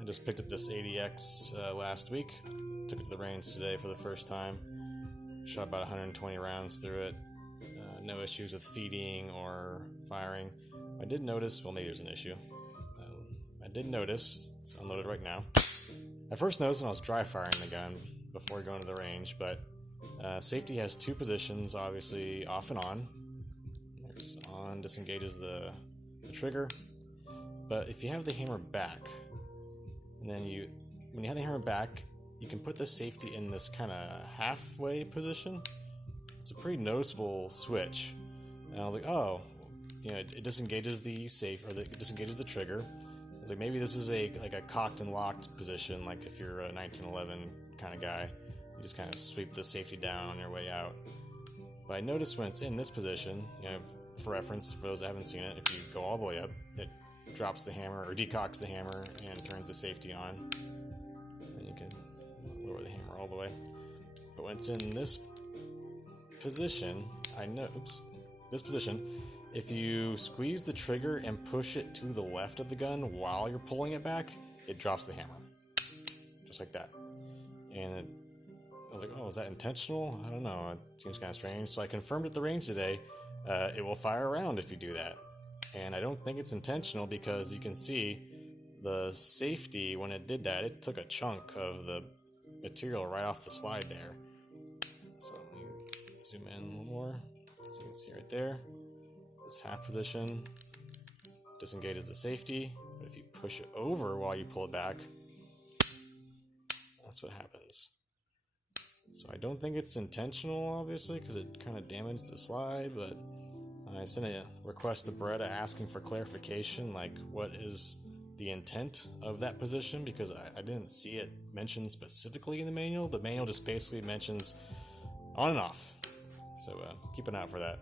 I just picked up this 80X last week. Took it to the range today for the first time. Shot about 120 rounds through it. No issues with feeding or firing. I did notice, well, maybe there's an issue. I did notice, it's unloaded right now. I first noticed when I was dry firing the gun before going to the range, but safety has two positions, obviously off and on. There's on, disengages the trigger. But if you have the hammer back, and then when you have the hammer back, you can put the safety in this kind of halfway position. It's a pretty noticeable switch. And I was like, oh, it disengages the it disengages the trigger. It's like maybe this is like a cocked and locked position, like if you're a 1911 kind of guy, you just kind of sweep the safety down on your way out. But I noticed when it's in this position, for reference, for those that haven't seen it, if you go all the way up, it drops the hammer or decocks the hammer and turns the safety on. Then you can lower the hammer all the way. But when it's in this position, this position, if you squeeze the trigger and push it to the left of the gun while you're pulling it back, it drops the hammer. Just like that. And I was like, oh, is that intentional? I don't know. It seems kind of strange. So I confirmed at the range today, it will fire a round if you do that. And I don't think it's intentional because you can see the safety, when it did that, it took a chunk of the material right off the slide there. So let me zoom in a little more so you can see right there. This half position disengages the safety, but if you push it over while you pull it back, that's what happens. So I don't think it's intentional, obviously, because it kind of damaged the slide, but I sent a request to Beretta asking for clarification, like what is the intent of that position, because I didn't see it mentioned specifically in the manual. The manual just basically mentions on and off. So keep an eye out for that.